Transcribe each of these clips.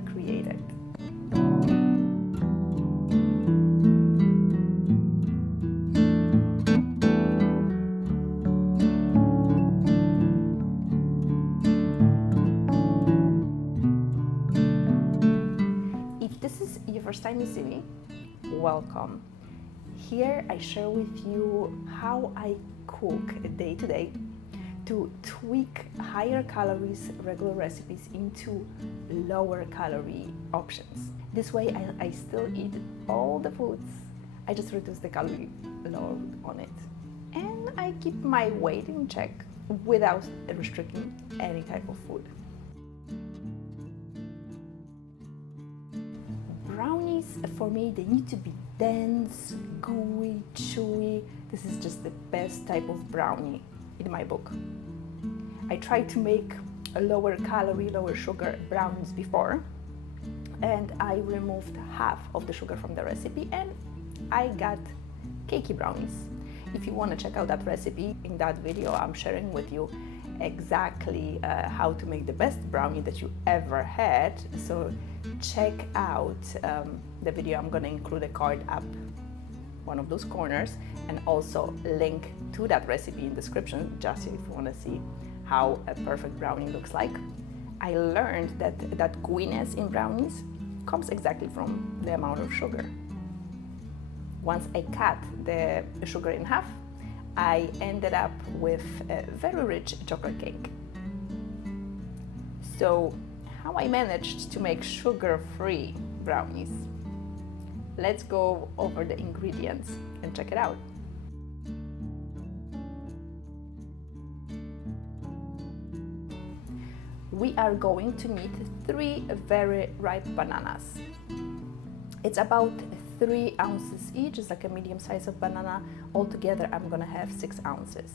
ever created. If this is your first time you see me, welcome. Here I share with you how I cook day to day to tweak higher calories regular recipes into lower calorie options. This way I still eat all the foods, I just reduce the calorie load on it. And I keep my weight in check without restricting any type of food. Brownies, for me, they need to be dense, gooey, chewy. This is just the best type of brownie in my book. I tried to make a lower calorie, lower sugar brownies before, and I removed half of the sugar from the recipe and I got cakey brownies. If you want to check out that recipe, in that video I'm sharing with you exactly how to make the best brownie that you ever had. So check out the video. I'm going to include a card up one of those corners and also link to that recipe in the description, just if you want to see how a perfect brownie looks like. I learned that gooiness in brownies comes exactly from the amount of sugar. Once I cut the sugar in half, I ended up with a very rich chocolate cake. So, how I managed to make sugar-free brownies? Let's go over the ingredients and check it out. We are going to need 3 very ripe bananas. It's about 3 ounces each, it's like a medium size of banana. Altogether, I'm gonna have 6 ounces.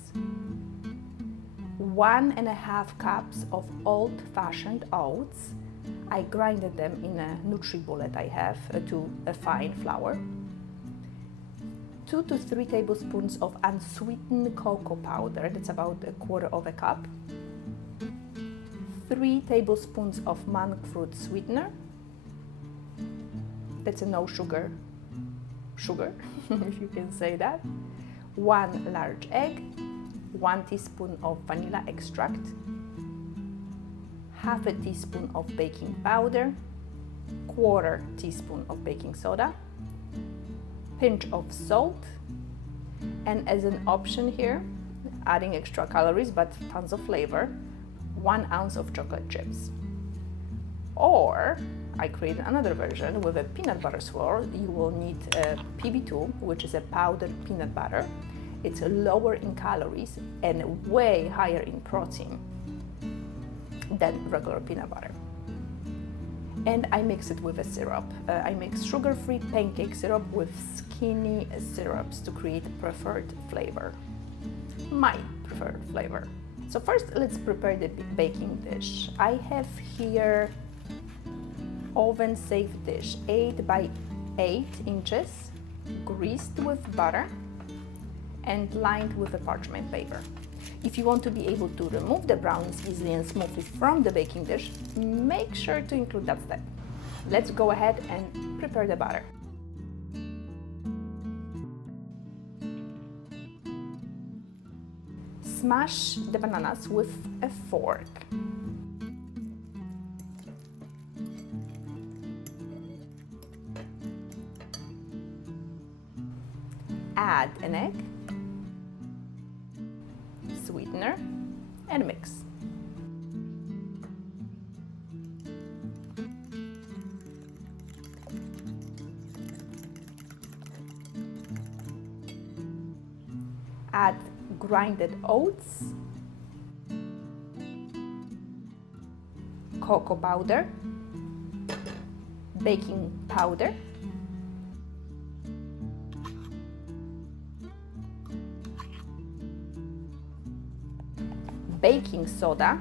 1.5 cups of old-fashioned oats. I grinded them in a nutribullet I have to a fine flour. 2 to 3 tablespoons of unsweetened cocoa powder, that's about 1/4 cup. 3 tablespoons of monkfruit sweetener, that's a no sugar, if you can say that. 1 large egg, 1 teaspoon of vanilla extract, half a teaspoon of baking powder, 1/4 teaspoon of baking soda, pinch of salt, and as an option here, adding extra calories but tons of flavor, 1 ounce of chocolate chips. Or I created another version with a peanut butter swirl. You will need a PB2, which is a powdered peanut butter. It's lower in calories and way higher in protein than regular peanut butter. And I mix it with a syrup. I mix sugar-free pancake syrup with skinny syrups to create a preferred flavor. My preferred flavor. So first, let's prepare the baking dish. I have here oven-safe dish, 8 by 8 inches, greased with butter and lined with a parchment paper. If you want to be able to remove the brownies easily and smoothly from the baking dish, make sure to include that step. Let's go ahead and prepare the batter. Smash the bananas with a fork. Add an egg, sweetener, and mix. Add grinded oats, cocoa powder, baking powder, baking soda,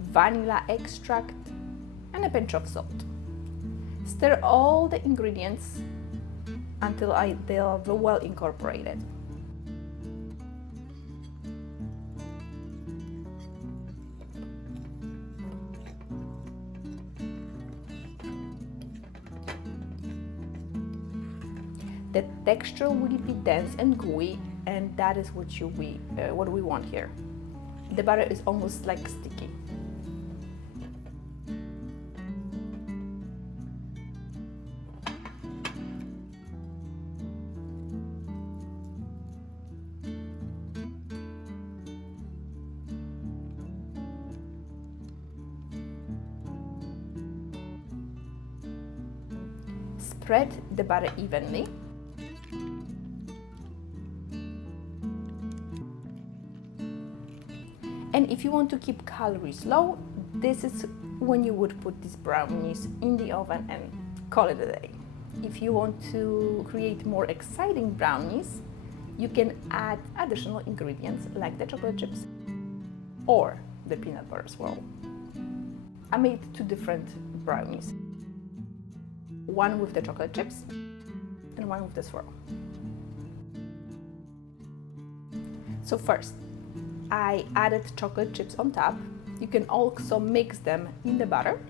vanilla extract, and a pinch of salt. Stir all the ingredients until they are well incorporated. texture will be dense and gooey, and that is what we want here. The butter is almost like sticky. Spread the butter evenly. And if you want to keep calories low, this is when you would put these brownies in the oven and call it a day. If you want to create more exciting brownies, you can add additional ingredients like the chocolate chips or the peanut butter swirl. I made two different brownies. One with the chocolate chips and one with the swirl. So first, I added chocolate chips on top. You can also mix them in the butter.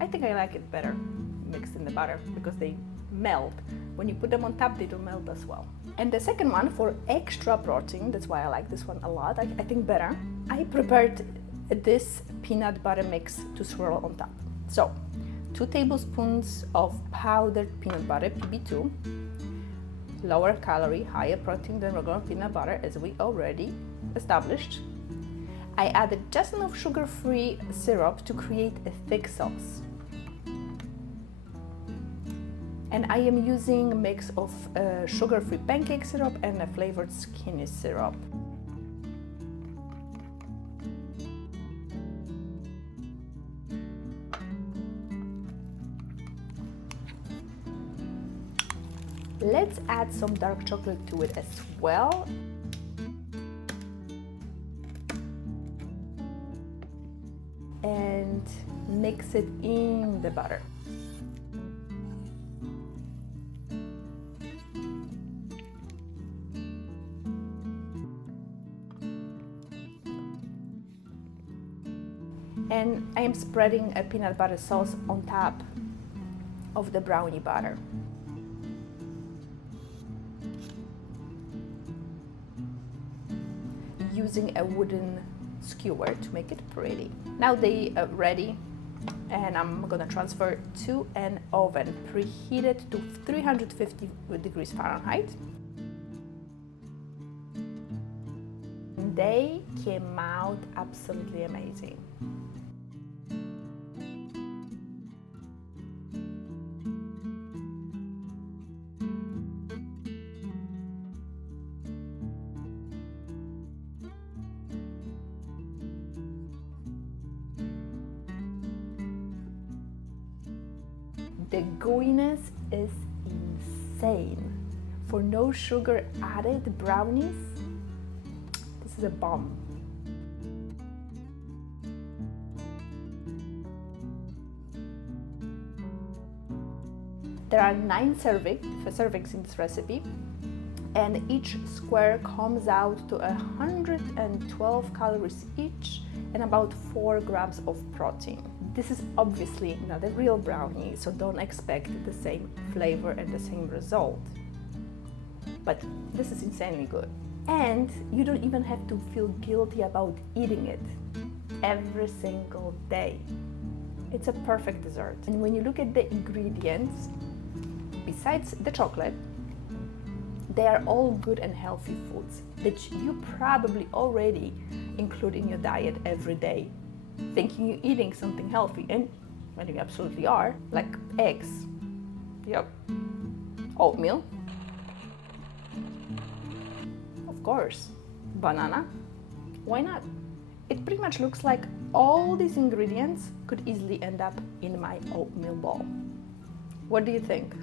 I think I like it better mixed in the butter because they melt. When you put them on top, they don't melt as well. And the second one, for extra protein, that's why I like this one a lot, I think better, I prepared this peanut butter mix to swirl on top. So 2 tablespoons of powdered peanut butter, PB2, lower calorie, higher protein than regular peanut butter, as we already established. I added just enough sugar-free syrup to create a thick sauce. And I am using a mix of sugar-free pancake syrup and a flavored skinny syrup. Let's add some dark chocolate to it as well. And mix it in the butter. And I am spreading a peanut butter sauce on top of the brownie batter. Using a wooden skewer to make it pretty. Now they are ready, and I'm gonna transfer to an oven preheated to 350 degrees Fahrenheit. They came out absolutely amazing. The gooiness is insane. For no sugar added brownies, this is a bomb. There are 9 servings in this recipe, and each square comes out to 112 calories each and about 4 grams of protein. This is obviously not a real brownie, so don't expect the same flavor and the same result. But this is insanely good. And you don't even have to feel guilty about eating it every single day. It's a perfect dessert. And when you look at the ingredients, besides the chocolate, they are all good and healthy foods that you probably already include in your diet every day, thinking you're eating something healthy, and well, you absolutely are, like eggs, yep, oatmeal, of course, banana, why not? It pretty much looks like all these ingredients could easily end up in my oatmeal bowl. What do you think?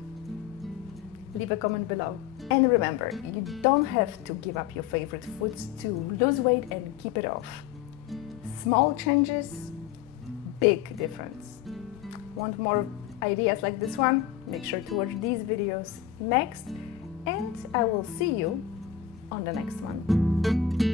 Leave a comment below. And remember, you don't have to give up your favorite foods to lose weight and keep it off. Small changes, big difference. Want more ideas like this one? Make sure to watch these videos next, and I will see you on the next one.